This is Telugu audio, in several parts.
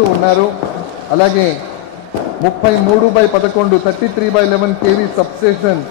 సమర్పిస్తూ ఉన్నారు. అలాగే 33/11 33/11 kV సబ్స్టేషన్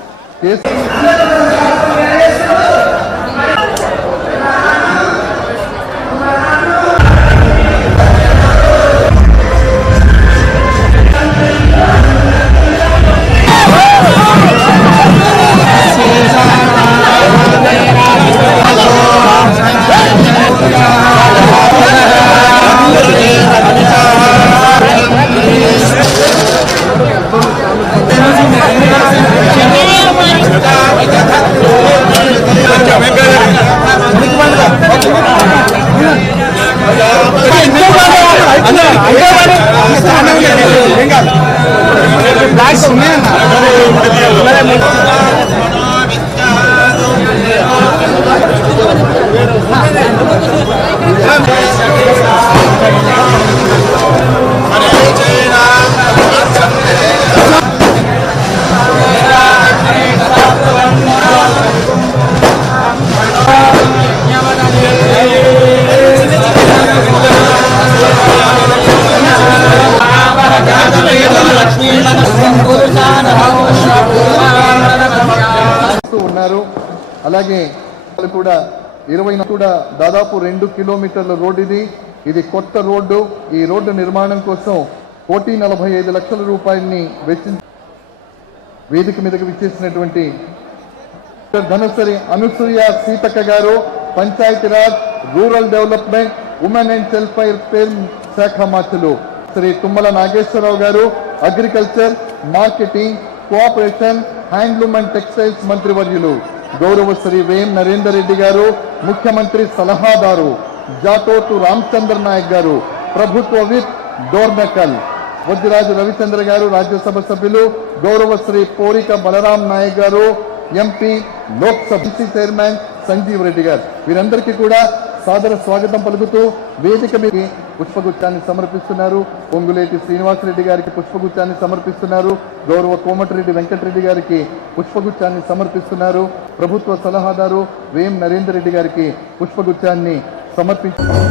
ఉన్నారు. అలాగే కూడా 20 కూడా దాదాపు 2 కిలోమీటర్ల రోడ్డు ఇది కొత్త రోడ్డు. ఈ రోడ్డు నిర్మాణం కోసం 145 లక్షల రూపాయలని వెచ్చించి వేదిక మీదకి విచ్చేసినటువంటి ధనసరి అనసూయ సీతక్క గారు, Panchayati Raj, rural development, women and welfare శాఖ మంత్రులు శ్రీ తుమ్మల నాగేశ్వరరావు గారు, agriculture, marketing, cooperation, handloom and textiles మంత్రివర్యులు గౌరవ శ్రీ వేం నరేందర్ రెడ్డి గారు, ముఖ్యమంత్రి సలహాదారు జాతోతు రామచంద్ర నాయక్ గారు, ప్రభుత్వ విప్ డోర్నకల్ వద్దిరాజు రవిచంద్ర గారు, రాజ్యసభ సభ్యులు గౌరవ శ్రీ పోరిక బలరాం నాయక్ గారు, ఎంపీ లోక్సభ చైర్మన్ సంజీవ్ రెడ్డి గారు, వీరందరికీ కూడా సాదర స్వాగతం పలుకుతూ వేదిక మీద పుష్పగుచ్చాన్ని సమర్పిస్తున్నారు. పొంగులేటి శ్రీనివాసరెడ్డి గారికి పుష్పగుచ్చాన్ని సమర్పిస్తున్నారు. గౌరవ కోమటిరెడ్డి వెంకటరెడ్డి గారికి పుష్పగుచ్చాన్ని సమర్పిస్తున్నారు. ప్రభుత్వ సలహాదారు వేం నరేందర్ రెడ్డి గారికి పుష్పగుచ్చాన్ని సమర్పిస్తున్నారు.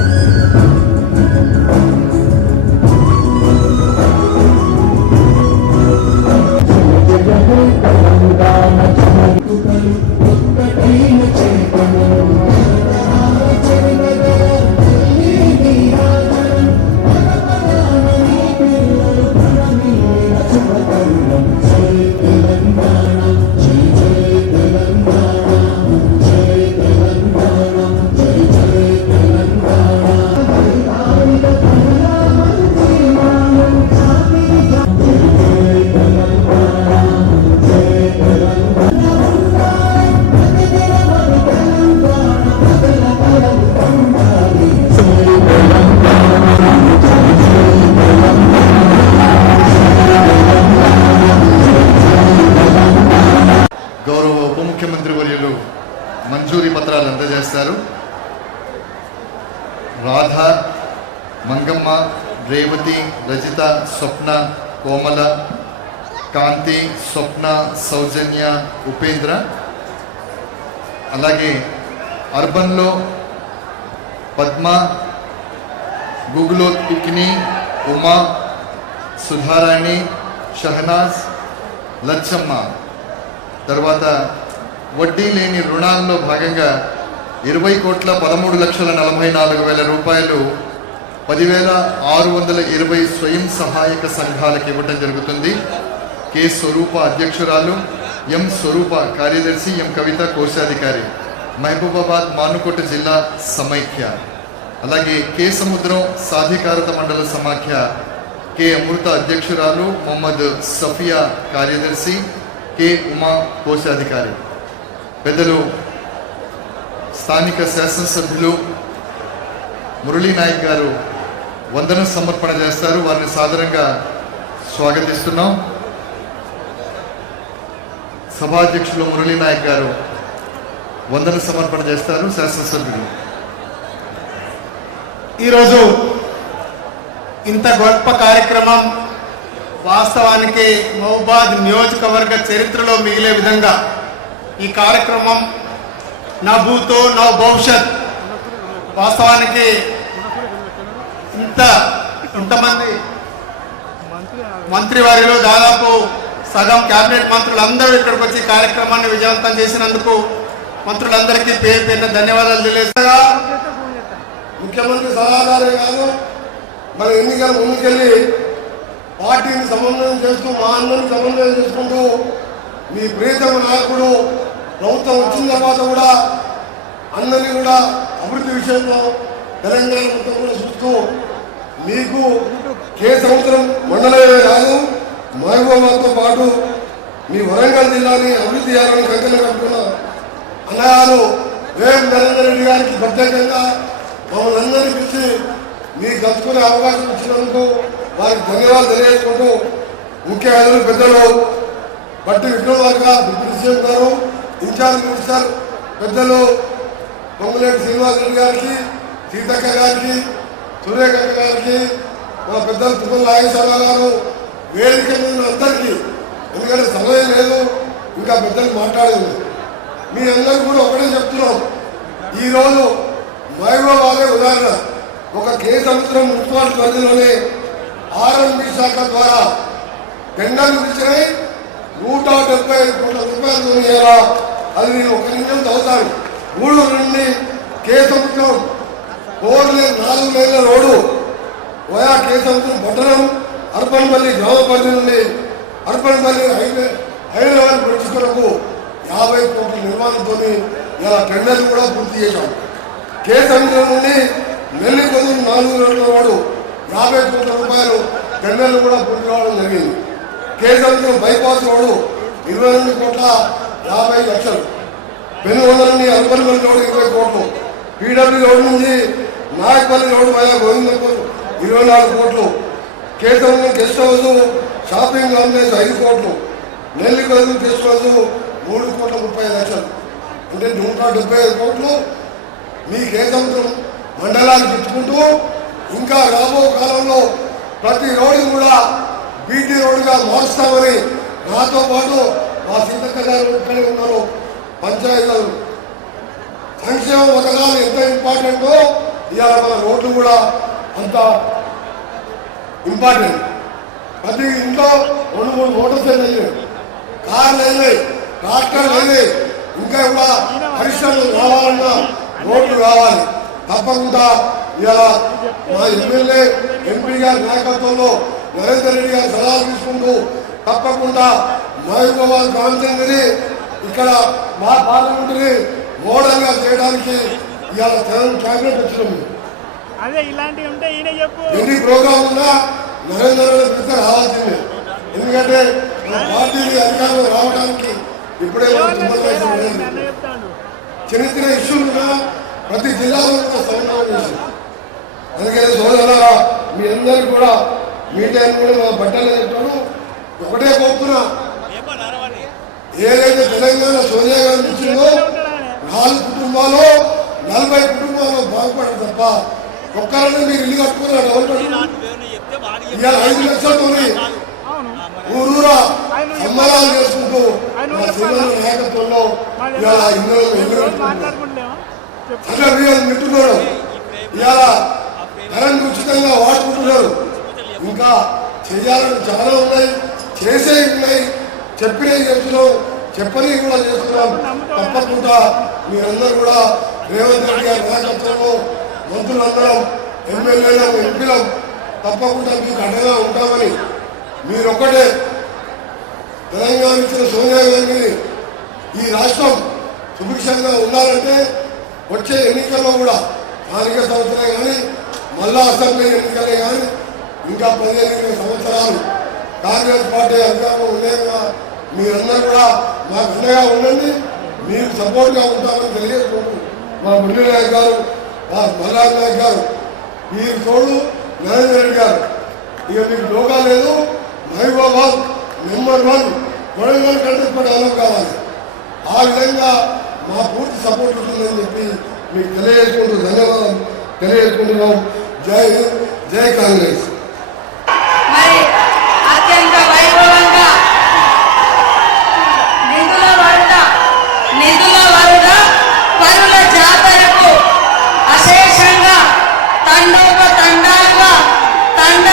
ముఖ్యమంత్రి వర్యులు మంజూరీ పత్రాలు అందజేస్తారు. రాధ, మంగమ్మ, రేవతి, రజిత, స్వప్న, కోమల, కాంతి, స్వప్న, సౌజన్య, ఉపేంద్ర. అలాగే అర్బన్లో పద్మ, గూగులో పిక్ని, ఉమా, సుధారాణి, షహనాజ్, లచ్చమ్మ. తర్వాత వడ్డీ లేని రుణాల్లో భాగంగా 20,13,44,000 రూపాయలు 10,620 స్వయం సహాయక సంఘాలకు ఇవ్వటం జరుగుతుంది. కె స్వరూప అధ్యక్షురాలు, ఎం స్వరూప కార్యదర్శి, ఎం కవిత కోశాధికారి, మహబూబాబాద్ మానుకోట జిల్లా సమైక్య. అలాగే కె సముద్రం సాధికారత మండల సమాఖ్య కె అమృత అధ్యక్షురాలు, మొహమ్మద్ సఫియా కార్యదర్శి, కె ఉమా కోశాధికారి. పెద్దలు స్థానిక శాసనసభ్యులు మురళీ నాయక్ గారు వందన సమర్పణ చేస్తారు. వారిని సాదరంగా స్వాగతిస్తున్నాం. సభాధ్యక్షులు మురళీ నాయక్ గారు వందన సమర్పణ చేస్తారు. శాసనసభ్యులు ఈరోజు ఇంత గొప్ప కార్యక్రమం వాస్తవానికి మహబూబాద్ నియోజకవర్గ చరిత్రలో మిగిలే విధంగా ఈ కార్యక్రమం నా భూతో నా భవిష్యత్. వాస్తవానికి ఇంత ఇంతమంది మంత్రివారిలో దాదాపు సగం కేబినెట్ మంత్రులందరూ ఇక్కడికి వచ్చి కార్యక్రమాన్ని విజయవంతం చేసినందుకు మంత్రులందరికీ పేరు పేరున ధన్యవాదాలు తెలియజేస్తా. ముఖ్యమంత్రి సలహాదారే కాదు, మరి ఎన్నికల ముందుకెళ్ళి పార్టీని సమన్వయం చేస్తూ మా అందరిని సమన్వయం చేసుకుంటూ మీ ప్రియతమ నాయకుడు ప్రభుత్వం వచ్చిన తర్వాత కూడా అందరినీ కూడా అభివృద్ధి విషయంలో తెలంగాణ మొత్తం కూడా చూస్తూ మీకు కే సంవత్సరం మండలమే కాదు మహబూబాబాద్తో పాటు మీ వరంగల్ జిల్లాని అభివృద్ధి చేయాలని కంకణం కట్టుకున్న అన్నగారు వేం నరేందర్ రెడ్డి గారికి ప్రత్యేకంగా మమ్మల్ని అందరినీ పిలిచి మీకు కలుసుకునే అవకాశం ఇచ్చినందుకు వారికి ధన్యవాదాలు తెలియజేసుకుంటూ ముఖ్య అతిథులు పెద్దలు బట్టి విక్రమార్క డిప్యూటీ సీఎం గారు, ఇన్ఛార్జ్ మినిస్టర్ పెద్దలు పొంగులేటి శ్రీనివాస్ రెడ్డి గారికి, సీతక్క గారికి, సూర్యకక్క గారికి, మా పెద్దలు తుమ్మల నాగేశ్వరరావు గారు, వేదిక మీద అందరికీ, ఎందుకంటే సమయం లేదు ఇంకా పెద్దలు మాట్లాడేది. మీ అందరూ కూడా ఒకటే చెప్తున్నాం, ఈరోజు మహబూబాబాదే ఉదాహరణ. ఒక కే సంవత్సరం మున్సిపాలిటీ పరిధిలోనే ఆర్ఎండ్బి శాఖ ద్వారా టెండర్లు ఇచ్చినాయి. 175 కోట్ల రూపాయలు ఇవ్వాలా, అది నేను ఒక నిమిషం చదువుతాను. గూడూరు నుండి కే సముద్రం 4 లేన్ల రోడ్డు వయా కే సముద్రం పట్టణం అర్పన్పల్లి గ్రామ పరిధి నుండి అర్పన్పల్లి హైదరాబాద్ బ్రిడ్జ్ కొరకు 50 కోట్ల నిర్మాణంతో ఇలా టెండర్లు కూడా పూర్తి చేశాం. కే సముద్రం నుండి నెల్లికొందు 4 రోడ్ల రోడ్డు 50 కోట్ల రూపాయలు టెండర్లు కూడా పూర్తి కావడం జరిగింది. కే సముద్రం బైపాస్ రోడ్డు 22 కోట్ల 50 లక్షలు. పెనుగొండ నుండి అర్పన్పల్లి రోడ్డు 20 కోట్లు. పీడబ్ల్యూ రోడ్డు నుంచి నాయకపల్లి రోడ్డు వయా గోవిందపూర్ 24 కోట్లు. కే సముద్రం గెస్ట్ హౌస్ షాపింగ్ కాంప్లెక్స్ 5 కోట్లు. నెల్లికొందు గెస్ట్ హౌస్ 3 కోట్ల 30 లక్షలు. అంటే 175 కోట్లు మీ కే సముద్రం మండలానికి ఇచ్చుకుంటూ ఇంకా రాబో కాలంలో ప్రతి రోడ్డు కూడా బీటీ రోడ్డుగా మారుస్తామని నాతో పాటు మా సీతక్క గారు ఇక్కడే ఉన్నారు. పంచాయతీలు సంక్షేమ పథకాలు ఎంత ఇంపార్టెంటో ఇవాళ మన రోడ్లు కూడా అంత ఇంపార్టెంట్. ప్రతి ఇంట్లో 2-3 మోటార్ సైకిల్ అయినాయి, కార్లు అయినాయి, ట్రాక్టర్లు అయినాయి. ఇంకా కూడా పరిశ్రమలు రావాలన్నా రోడ్లు కావాలి. తప్పకుండా ఇవాళ మా ఎమ్మెల్యే ఎంపీ గారి నాయకత్వంలో నరేందర్ రెడ్డి గారి సలహాలు తీసుకుంటూ తప్పకుండా మహబూబాబాద్ కాన్స్టిట్యూన్సీని ఇక్కడ మా పార్లమెంటుని మోడల్గా చేయడానికి ఇవాళ క్యాబినెట్ వచ్చింది. ఎన్ని ప్రోగ్రాం ఉన్నా నరేందర్ రెడ్డి పిలిస్తే రావాల్సిందే. ఎందుకంటే మన పార్టీని అధికారంలో రావడానికి ఇప్పుడే చిన్న చిన్న ఇష్యూలు ఉన్నా ప్రతి జిల్లాలో సమన్వయం చేసింది. అందుకని సోదరులారా మీ అందరికీ కూడా మీ టైం కూడా మా బట్టలు చెప్తాను. ఒకటే కోరుతున్నా, ఏదైతే తెలంగాణ సోనియా గాంధీ ఇచ్చిందో 4 కుటుంబాలు 40 కుటుంబాలు బాగుపడదు తప్ప ఒక్కరైనా మీరు ఇల్లు కట్టుకున్నారు. ఇవాళ 5 లక్షలతో ఊరూరా సంబరాలు చేసుకుంటూ మా శ్రీమతి నాయకత్వంలో ఇవాళ ఇల్లు మిట్టున్నారు. ఇవాళ కరెంట్ ఉచితంగా వాడుకుంటున్నారు. ఇంకా చేయాలని చాలా ఉన్నాయి, చేసేవి ఉన్నాయి, చెప్పినవి చెప్తున్నాం, చెప్పని కూడా చేస్తున్నాం. తప్పకుండా మీరందరూ కూడా రేవంత్ రెడ్డి గారి నాయకత్వంలో మంత్రులందరం ఎమ్మెల్యేలం ఎంపీలం తప్పకుండా మీకు అండగా ఉంటామని మీరొక్కటే తెలంగాణ ఇచ్చిన సోనియా గాంధీని ఈ రాష్ట్రం సుభిక్షంగా ఉండాలంటే వచ్చే ఎన్నికల్లో కూడా స్థానిక సంవత్సరాలే కానీ మళ్ళా అసెంబ్లీ ఎన్నికలే కానీ ఇంకా 15 సంవత్సరాలు కాంగ్రెస్ పార్టీ అధికారంలో ఉండేగా మీరందరూ కూడా మాకు అండగా ఉండండి, మీకు సపోర్ట్గా ఉంటామని తెలియజేసుకుంటూ మా మురళీ నాయక్ గారు, మా మల్లార్ నాయక్ గారు, మీరు తోడు నరేందర్ రెడ్డి గారు, ఇక మీకు లోగా లేదు. మహబూబాబాద్ #1 వరంగల్ కంటే డెవలప్ కావాలి. ఆ విధంగా మా పూర్తి సపోర్ట్ ఉంటుందని చెప్పి మీకు తెలియజేసుకుంటూ ధన్యవాదాలు తెలియజేసుకుంటున్నాం. జై హింద్, జై కాంగ్రెస్. మరి అత్యంత వైభవంగా నిధుల వరుద పరుల జాతరకు అశేషంగా తండోపతండాలుగా తండ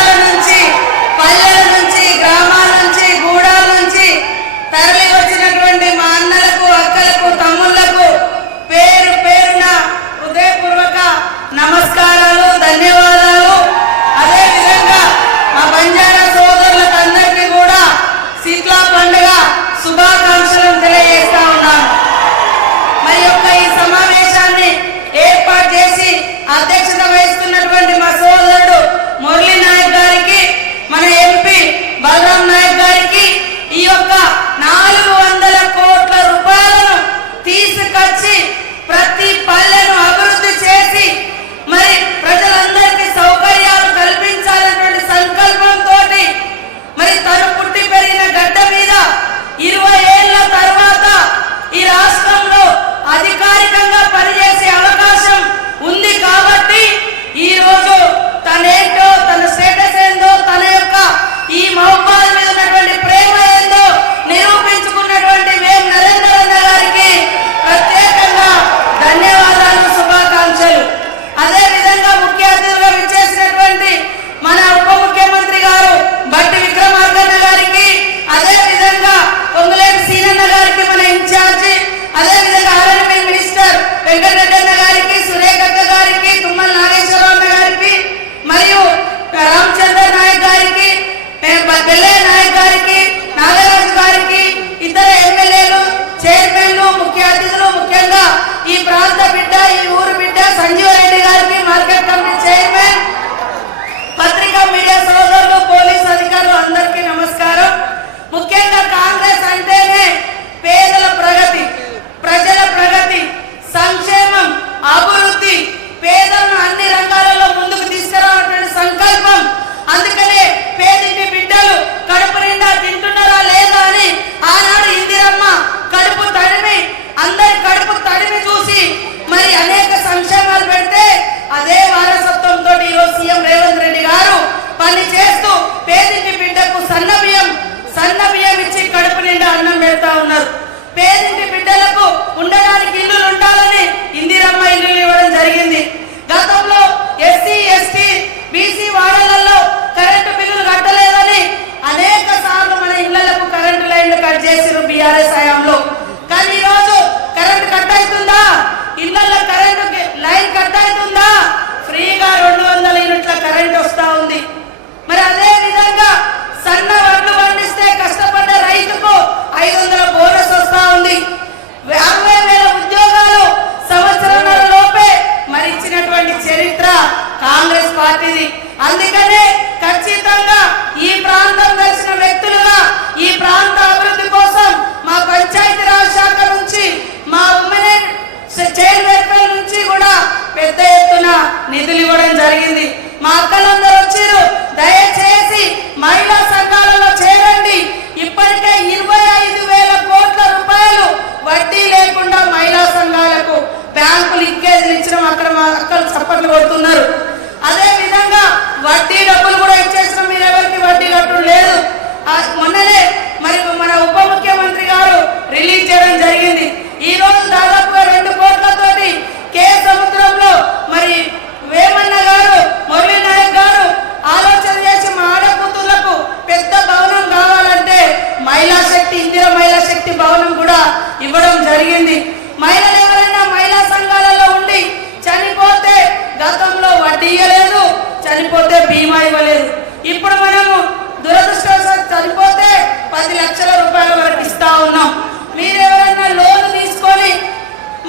జరిగింది. మహిళలు ఎవరైనా మహిళా సంఘాలలో ఉండి చనిపోతే గతంలో వడ్డీ ఇవ్వలేదు, చనిపోతే బీమా ఇవ్వలేదు. ఇప్పుడు మనము దురదృష్టవశాత్తు చనిపోతే 10 లక్షల రూపాయల వరకు ఇస్తా ఉన్నాం. మీరు ఎవరైనా లోన్ తీసుకొని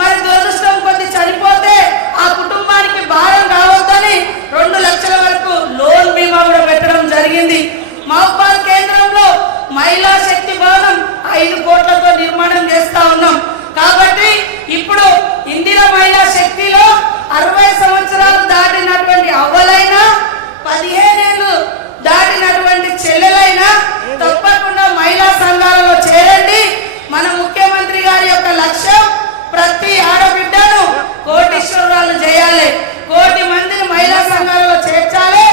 మరి దురదృష్టం కొద్ది చనిపోతే ఆ కుటుంబానికి భారం కావద్దని 2 లక్షల వరకు లోన్ బీమా కూడా పెట్టడం జరిగింది. మహబూబాద్ కేంద్రంలో మహిళా శక్తి భవనం 5 కోట్లతో నిర్మాణం చేస్తా ఉన్నాం. కాబట్టి ఇప్పుడు ఇందిరా మహిళా శక్తిలో 60 సంవత్సరాలు దాటినటువంటి అవ్వలైనా 15 ఏళ్ళు దాటినటువంటి చెల్లెలైనా తప్పకుండా మహిళా సంఘాలలో చేరండి. మన ముఖ్యమంత్రి గారి యొక్క లక్ష్యం ప్రతి ఆడబిడ్డను కోటీశ్వరులను చేయాలి. 1 కోటి మందిని మహిళా సంఘాలలో చేర్చాలి,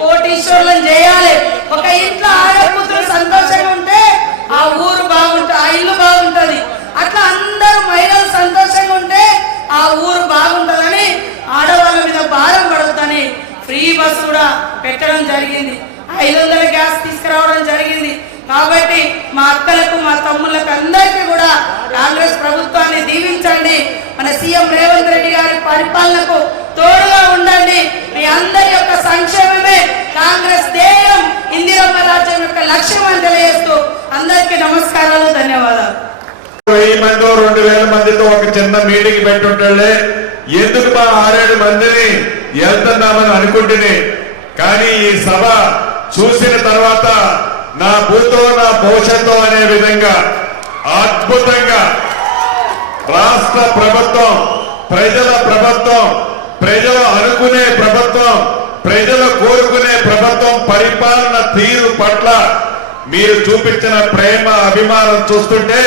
కోటీశ్వరులను చేయాలి. ఒక ఇంట్లో ఆడకూతురు సంతోషంగా ఉంటే ఆ ఊరు బాగుంటుంది, ఆ ఇల్లు బాగుంటది. అట్లా అందరూ మహిళలు సంతోషంగా ఉంటే ఆ ఊరు బాగుంటుందని ఆడవాళ్ళ మీద భారం పడుతుందని ఫ్రీ బస్సు కూడా పెట్టడం జరిగింది. 500 గ్యాస్ తీసుకురావడం జరిగింది. కాబట్టి మా అక్కలకు మా తమ్ముళ్ళకు అందరికీ కూడా కాంగ్రెస్ ప్రభుత్వాన్ని దీవించండి. మన సీఎం రేవంత్ రెడ్డి గారి పరిపాలనకు తోడుగా ఉండండి. మీ అందరి యొక్క సంక్షేమమే కాంగ్రెస్ ధ్యేయం, ఇందిరమ్మ రాజ్యం యొక్క లక్ష్యం అని తెలియజేస్తూ అందరికీ నమస్కారాలు, ధన్యవాదాలు. 1000 మంది 2000 మందితో ఒక చిన్న మీటింగ్ పెట్టుంటే ఎందుకు మా 6-7 మందిని వెళ్తున్నామని అనుకుంటుని, కానీ ఈ సభ చూసిన తర్వాత నా భూతో నా భవిష్యత్తు అనే విధంగా అద్భుతంగా రాష్ట్ర ప్రభుత్వం, ప్రజల ప్రభుత్వం, ప్రజలు అనుకునే ప్రభుత్వం, ప్రజలు కోరుకునే ప్రభుత్వం పరిపాలన తీరు పట్ల మీరు చూపించిన ప్రేమ అభిమానం చూస్తుంటే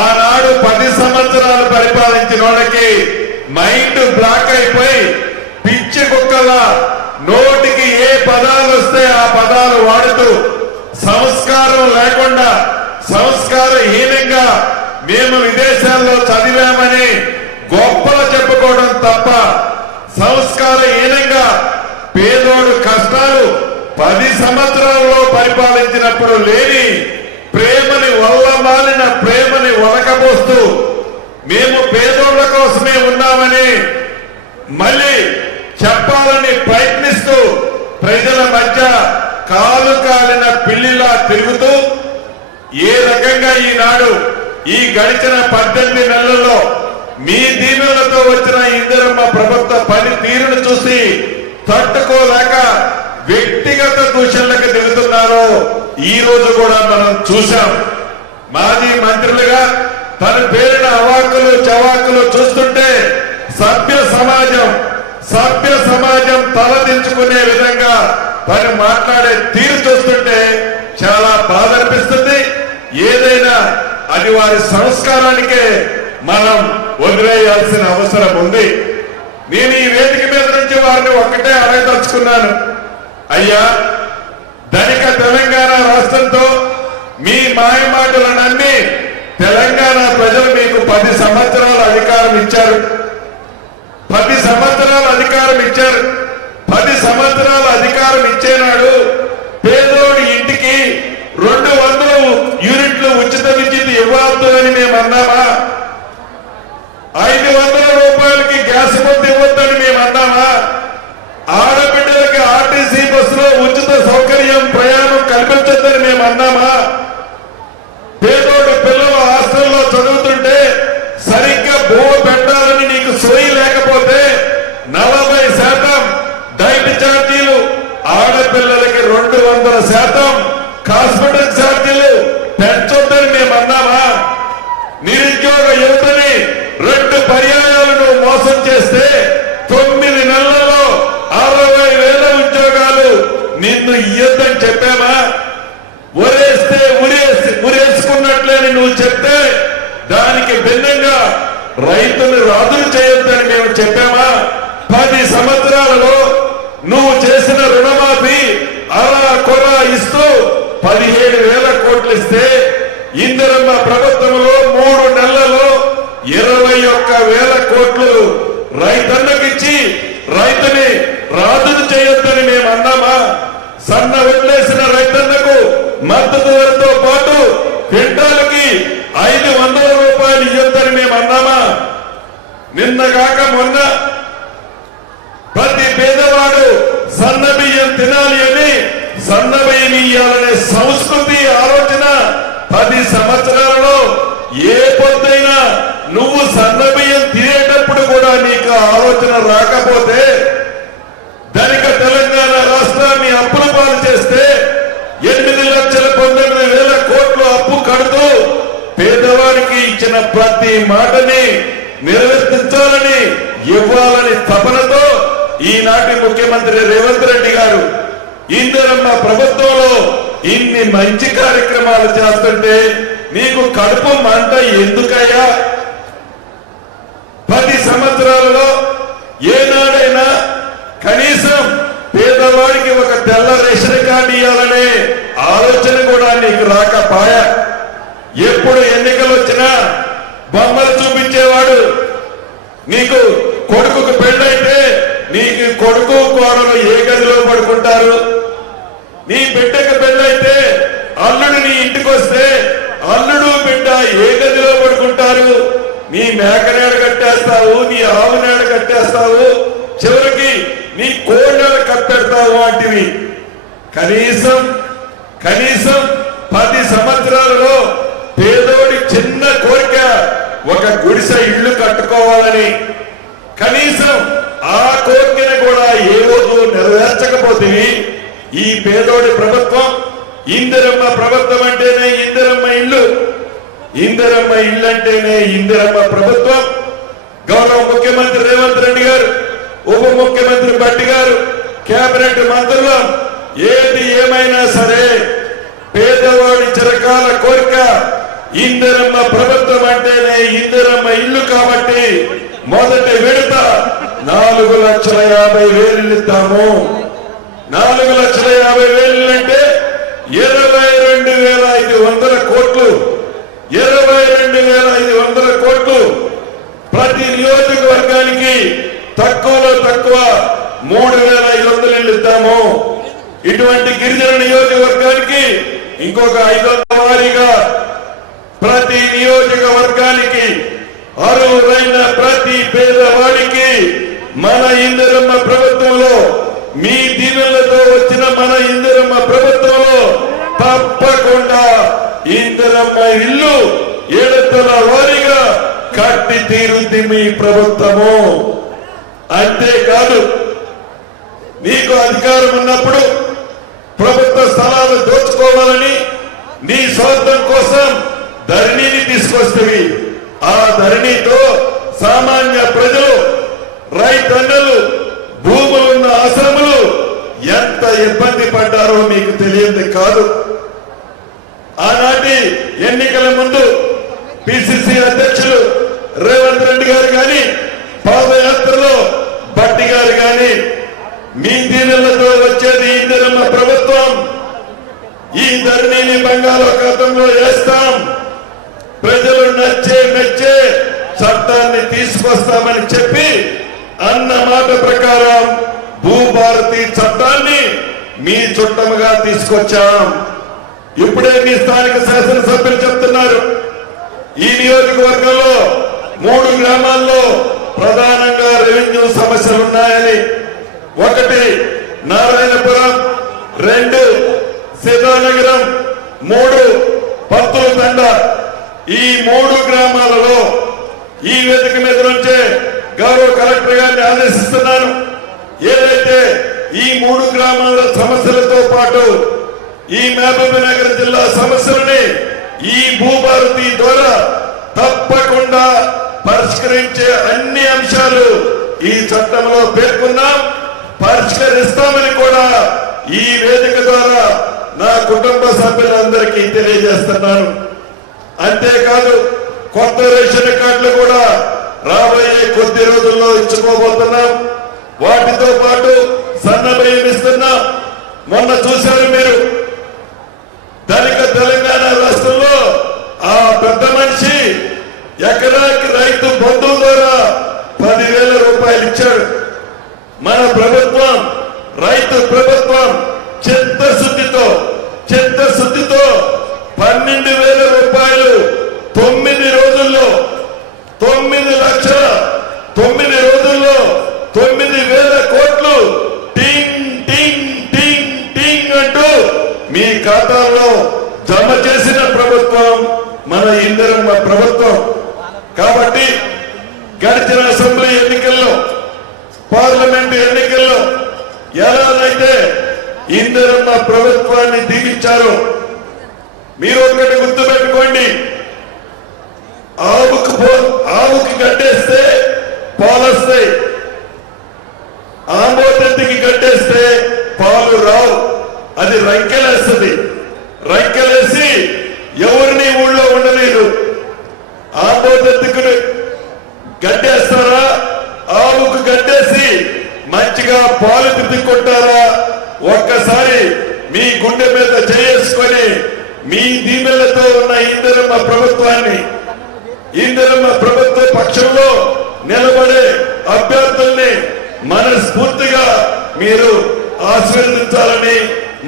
ఆనాడు 10 సంవత్సరాలు పరిపాలించిన వాళ్ళకి మైండ్ బ్లాక్ అయిపోయి పిచ్చి కుక్కలా నోటికి ఏ పదాలు వస్తే ఆ పదాలు వాడుతూ సంస్కారం లేకుండా సంస్కారహీనంగా మేము విదేశాల్లో చదివామని గొప్పలు చెప్పుకోవడం తప్ప సంస్కారహీనంగా పేదోడు కష్టాలు 10 సంవత్సరాల్లో పరిపాలించినప్పుడు లేని ప్రేమని వల్లమాలిన ప్రేమని ఒలకబోస్తూ మేము పేదోళ్ల కోసమే ఉన్నామని మళ్ళీ చెప్పాలని ప్రయత్నిస్తూ ప్రజల మధ్య కాలు కాలిన పిల్లిలా తిరుగుతూ ఏ రకంగా ఈనాడు ఈ గడిచిన 18 నెలల్లో మీ దీవెనలతో వచ్చిన ఇందిరమ్మ ప్రభుత్వ పని తీరును చూసి తట్టుకోలేక వ్యక్తిగత దూషణలకు దిగుతున్నారో ఈ రోజు కూడా మనం చూశాం. మాజీ మంత్రులుగా తన పేరిన అవాకులు చవాకులు చూస్తుంటే సభ్య సమాజం తలదించుకునే విధంగా తను మాట్లాడే తీరు చూస్తుంటే చాలా బాధ అనిపిస్తుంది. ఏదైనా అది వారి సంస్కారానికే మనం వదిలేయాల్సిన అవసరం ఉంది. నేను ఈ వేదిక మీద నుంచి వారిని ఒక్కటే అడగదలుచుకున్నాను. అయ్యా, ధనిక తెలంగాణ రాష్ట్రంతో మీ మాయమాటలు నమ్మి తెలంగాణ ప్రజలు మీకు 10 సంవత్సరాల అధికారం ఇచ్చారు. 10 సంవత్సరాల అధికారం ఇచ్చారు. 10 సంవత్సరాల అధికారం ఇచ్చేనాడు పేదోడి ఇంటికి 200 యూనిట్లు ఉచిత విద్యుత్ ఇవ్వద్దు అని మేము అన్నామా? 500 రూపాయలకి గ్యాస్ మొత్తం ఇవ్వద్దని మేము అన్నామా? ఆడబిడ్డలకి ఆర్టీసీ బస్సులో ఉచిత సౌకర్యం ప్రయాణం కల్పించొద్దని మేము అన్నామా? పేదోడు పిల్లలు హాస్టల్లో చదువుతుంటే సరిగ్గా భూమ పెట్టాలని నీకు సోయి లేకపోతే 40% డైట్ ఛార్జీలు, ఆడపిల్లలకి 200% హాస్పిటల్ ఛార్జీలు పెంచొద్దని మేము అన్నామా? నిరుద్యోగ యువతని 2 పర్యాయాలను మోసం చేస్తే 9 నెలల్లో 60,000 ఉద్యోగాలు నిన్ను ఇయ్యొద్దని చెప్పామా? ఒరేస్తే ఉరేసుకున్నట్లేని నువ్వు చెప్తే దానికి భిన్నంగా రైతులు రాజులు చేయొద్దని మేము చెప్పామా? 10 సంవత్సరాలలో నువ్వు చేసిన రుణమాఫీ అలా కొలా ఇస్తూ 17,000 కోట్లు ఇస్తే ఇందిరమ్మ ప్రభుత్వంలో 3 నెలలలో 21,000 కోట్లు రైతన్నకిచ్చి రైతుని రాజును చేయొద్దని మేము అన్నామా? సన్న వదిలేసిన రైతన్నకు మద్దతు ధరతో పాటు క్వింటాలకి 500 రూపాయలు ఇవ్వద్దని నిన్నగాక మొన్న ప్రతి పేదవాడు సన్న బియ్యం తినాలి అని సన్న బియ్యం ఇయ్యాలనే సంస్కృతి ఆలోచన 10 సంవత్సరాలలో ఏ పొద్దైనా నువ్వు సన్న బియ్యం తినేటప్పుడు కూడా నీకు ఆలోచన రాకపోతే ధనిక తెలంగాణ రాష్ట్రాన్ని అప్పుల పాలు చేస్తే 8,19,000 కోట్లు అప్పు కడుతూ పేదవాడికి ఇచ్చిన ప్రతి మాటని నిర్వర్తించాలని ఇవ్వాలని తపనతో ఈనాటి ముఖ్యమంత్రి రేవంత్ రెడ్డి గారు ఇందిరమ్మ ప్రభుత్వంలో ఇన్ని మంచి కార్యక్రమాలు చేస్తుంటే నీకు కడుపు మంట ఎందుకయ్యా? 10 సంవత్సరాలలో ఏనాడైనా కనీసం పేదవాడికి ఒక తెల్ల రేషన్ కార్డు ఇవ్వాలనే ఆలోచన కూడా నీకు రాకపోయా. ఎప్పుడు ఎన్నికలు వచ్చినా బొమ్మలు చూపించేవాడు. నీకు కొడుకుకు పెళ్ళైతే నీకు కొడుకు కోడలు ఏ గదిలో పడుకుంటారు, నీ బిడ్డకు పెళ్ళైతే అల్లుడు నీ ఇంటికి వస్తే అల్లుడు బిడ్డ ఏ గదిలో పడుకుంటారు, నీ మేకనేడ కట్టేస్తావు, నీ ఆవునేడ కట్టేస్తావు, చివరికి నీ కోళ్ళను కప్పెడతావు వంటివి. కనీసం 10 సంవత్సరాలలో పేదోడి చిన్న కోరిక ఒక గుడిసె ఇల్లు కట్టుకోవాలని, కనీసం ఆ కోరికను కూడా ఏ రోజు నెరవేర్చకపోతే ఈ పేదోడి ప్రభుత్వం ఇందిరమ్మ ప్రభుత్వం అంటేనే ఇందిరమ్మ ఇల్లు, ఇందిరమ్మ ఇల్లు అంటేనే ఇందిరమ్మ ప్రభుత్వం. గౌరవ ముఖ్యమంత్రి రేవంత్ రెడ్డి గారు, ఉప ముఖ్యమంత్రి భట్టి గారు, కేబినెట్ మంత్రులు ఏది ఏమైనా సరే పేదవాడి చిరకాల కోరిక ఇందిరమ్మ ప్రభుత్వం అంటేనే ఇందిరమ్మ ఇల్లు కాబట్టి మొదటి విడత 4,50,000 ఇస్తాము. 4,50,000 అంటే 22,500 కోట్లు, 22,500 కోట్లు. ప్రతి నియోజకవర్గానికి తక్కువలో తక్కువ 3,500 ఇళ్ళు ఇద్దాము. ఇటువంటి గిరిజన నియోజకవర్గానికి ఇంకొక 500 వారీగా ప్రతి నియోజకవర్గానికి అర్హులైన ప్రతి పేదవాడికి మన ఇందిరమ్మ ప్రభుత్వంలో, మీ దీవెనలతో వచ్చిన మన ఇందిరమ్మ ప్రభుత్వంలో తప్పకుండా ఇందిరమ్మ ఇల్లు 7 వారీగా కట్టి తీరుద్ది మీ ప్రభుత్వము. అంతేకాదు, నీకు అధికారం ఉన్నప్పుడు ప్రభుత్వ స్థలాలు దోచుకోవాలని నీ స్వార్థం కోసం ధరణిని తీసుకొస్తవి. ఆ ధరణితో సామాన్య ప్రజలు, రైతన్నలు, భూములున్న ఆశ్రములు ఎంత ఇబ్బంది పడ్డారో మీకు తెలియదు కాదు. ఆనాటి ఎన్నికల ముందు పిసిసి అధ్యక్షులు రేవంత్ రెడ్డి గారు కానీ, పాదయాత్రలో భట్టి గారు కానీ, మీ దీనులతో వచ్చేది ఇందిరమ్మ ప్రభుత్వం, ఈ ధరణిని బంగాళాఖాతంలో వేస్తాం, ప్రజలు నచ్చే చట్టాన్ని తీసుకొస్తామని చెప్పి అన్న మాట ప్రకారం భూభారతి చట్టాన్ని మీ చుట్టముగా తీసుకొచ్చాం. ఇప్పుడే మీ స్థానిక శాసనసభ్యులు చెప్తున్నారు, ఈ నియోజకవర్గంలో 3 గ్రామాల్లో ప్రధానంగా రెవెన్యూ సమస్యలు ఉన్నాయని. 1 నారాయణపురం, 2 సీతానగరం, 3 పత్తుల తండ. ఈ 3 గ్రామాలలో ఈ వేదిక మీద నుంచే గౌరవ కలెక్టర్ గారిని ఆదేశిస్తున్నాను, ఏదైతే ఈ 3 గ్రామాల సమస్యలతో పాటు ఈ మహబూబ్నగర్ జిల్లా సమస్యలని ఈ భూభారతి ద్వారా తప్పకుండా పరిష్కరించే అన్ని అంశాలు ఈ చట్టంలో పేర్కొన్నాం, పరిష్కరిస్తామని కూడా ఈ వేదిక ద్వారా నా కుటుంబ సభ్యులందరికీ తెలియజేస్తున్నాను. అంతేకాదు, కొత్త రేషన్ కార్డులు కూడా రాబోయే కొద్ది రోజుల్లో ఇచ్చుకోబోతున్నాం. వాటితో పాటు సన్న బియ్యం ఇస్తున్నాం. మొన్న చూశారు మీరు, ధనిక తెలంగాణ రాష్ట్రంలో ఆ పెద్ద మనిషి ఎకరాకి రైతు బంధువుల ద్వారా 10,000 రూపాయలు ఇచ్చాడు. మన ప్రభుత్వం రైతు ప్రభుత్వం చిత్తశుద్ధితో 12,000 రూపాయలు 9 రోజుల్లో 9,9,000 మీ ఖాతాల్లో జమ చేసిన ప్రభుత్వం మన ఇందిరమ్మ ప్రభుత్వం. కాబట్టి గడిచిన అసెంబ్లీ ఎన్నికల్లో, పార్లమెంటు ఎన్నికల్లో ఎలాగైతే ఇందిరమ్మ ప్రభుత్వాన్ని దీవించారో, మీరు ఒకటి గుర్తుపెట్టుకోండి, ఆవుకి గడ్డేస్తే పాలొస్తాయి, ఆమోదెత్తికి గడ్డేస్తే పాలు రావు. అది రంకెలేస్తుంది. రంకెలేసి ఎవరిని ఊళ్ళో ఉండలేదు. ఆమోదెత్తికి గడ్డేస్తారా, ఆవుకు గడ్డేసి మంచిగా పాలు పితుక్కుంటారా? ఒక్కసారి మీ గుండె మీద చేసుకొని మీ దీవెనలతో ఉన్న ఇందిరమ్మ ప్రభుత్వాన్ని, ఇందిరమ్మ ప్రభుత్వ పక్షంలో నిలబడే అభ్యర్థుల్ని మనస్ఫూర్తిగా మీరు ఆశీర్వదించాలని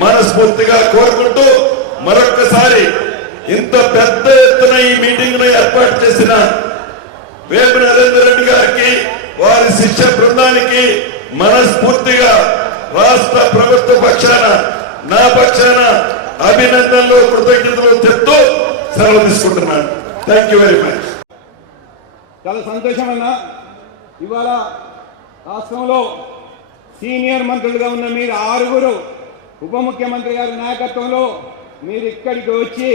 మనస్ఫూర్తిగా కోరుకుంటూ, మరొక్కసారి ఇంత పెద్ద ఎత్తున ఈ మీటింగ్ ను ఏర్పాటు చేసిన వేపు నరేందర్ రెడ్డి గారికి, వారి శిష్య బృందానికి మనస్ఫూర్తిగా రాష్ట్ర ప్రభుత్వ పక్షాన, నా పక్షాన అభినందనలు, కృతజ్ఞతలు చెప్తూ సెలవు తీసుకుంటున్నాను. Thank you very much. చాలా సంతోషం అన్న. ఇవాళ రాష్ట్రంలో సీనియర్ మంత్రులుగా ఉన్న మీరు 6 ఉప ముఖ్యమంత్రి గారి నాయకత్వంలో మీరు ఇక్కడికి వచ్చి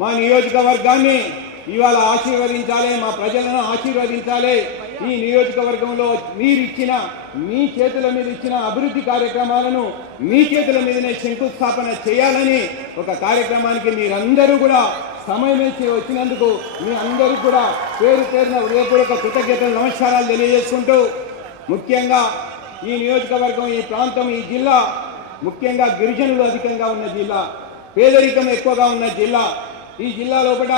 మా నియోజకవర్గాన్ని ఇవాళ ఆశీర్వదించాలి, మా ప్రజలను ఆశీర్వదించాలి. ఈ నియోజకవర్గంలో మీరిచ్చిన, మీ చేతుల మీద ఇచ్చిన అభివృద్ధి కార్యక్రమాలను మీ చేతుల మీదనే శంకుస్థాపన చేయాలని ఒక కార్యక్రమానికి మీరందరూ కూడా సమయం ఇచ్చి వచ్చినందుకు మీ అందరూ కూడా పేరు పేరున హృదయపూర్వక కృతజ్ఞతలు, నమస్కారాలు తెలియజేసుకుంటూ, ముఖ్యంగా ఈ నియోజకవర్గం, ఈ ప్రాంతం, ఈ జిల్లా ముఖ్యంగా గిరిజనులు అధికంగా ఉన్న జిల్లా, పేదరికం ఎక్కువగా ఉన్న జిల్లా. ఈ జిల్లా లోపల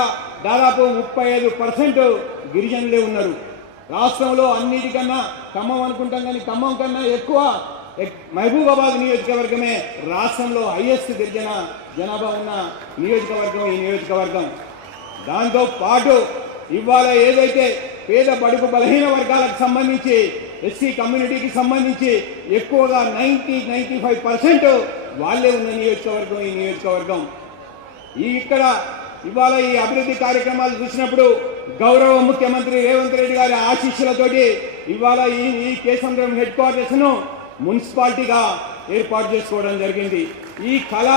దాదాపు 35% గిరిజనులే ఉన్నారు. రాష్ట్రంలో అన్నిటికన్నా ఖమ్మం అనుకుంటాం, కానీ ఖమ్మం కన్నా ఎక్కువ మహబూబాబాద్ నియోజకవర్గమే రాష్ట్రంలో హైయెస్ట్ గిరిజన జనాభా ఉన్న నియోజకవర్గం ఈ నియోజకవర్గం. దాంతో పాటు ఇవాళ ఏదైతే పేద బడుగు బలహీన వర్గాలకు సంబంధించి, ఎస్సీ కమ్యూనిటీకి సంబంధించి ఎక్కువగా 95% వాళ్ళే ఉన్న నియోజకవర్గం ఈ నియోజకవర్గం. ఇక్కడ ఇవాళ ఈ అభివృద్ధి కార్యక్రమాలు చూసినప్పుడు గౌరవ ముఖ్యమంత్రి రేవంత్ రెడ్డి గారి ఆశీస్సులతోటి ఇవాళ ఈ కేసముద్రం హెడ్ క్వార్టర్స్ ను మున్సిపాలిటీగా ఏర్పాటు చేసుకోవడం జరిగింది. ఈ కళ